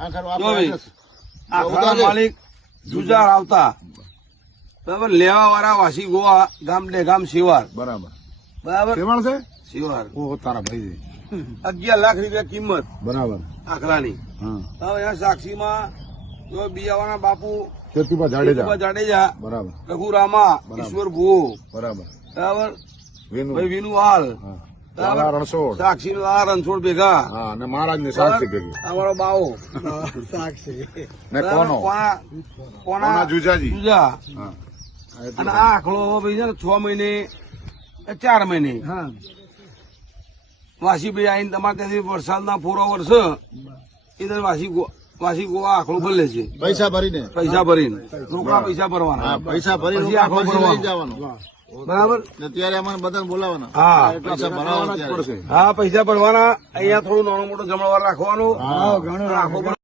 આખલા માલિક જુજાર આવતા બરાબર, લેવા વાળા વાસી ગોવા ગામ ગામ શિવાર બરાબર બરાબર કેવણ છે શિવાર ઓહો તારા ભાઈ 11 લાખ રૂપિયા કિંમત બરાબર આખલાની. હા હવે અહીંયા સાક્ષીમાં જો બિયાવાના બાપુ કેતુભા જાડેજા જાડેજા, બરાબર રઘુરામા, ઈશ્વર ભુવો બરાબર બરાબર, વિનુ ભાઈ વિનુવાલ હા લાલા રણછોડ સાક્ષી આ રણછોડ ભેગા હા અને મહારાજ ની સાક્ષી ભેગી અમારો બાવો ને કોનો કોના જુજાજી જુજા. હા અને આ આખલો ભાઈ છે ને 6 મહિને 4 મહિને વાસીભાઈ આવીને તમારે ત્યાંથી વરસાદના પૂરો વરસે એ વાસી ગોવા આખલો ભલે છે, પૈસા ભરીને રોકડા પૈસા ભરવાના, પૈસા ભરી પછી આખલો ભરવાનો જવાનું બરાબર. ત્યારે અમારે બધાને બોલાવવાના હા પૈસા ભરાવવાના પડશે હા પૈસા ભરવાના. અહીંયા થોડું નાનો મોટો જમણવાર રાખવાનું, આખો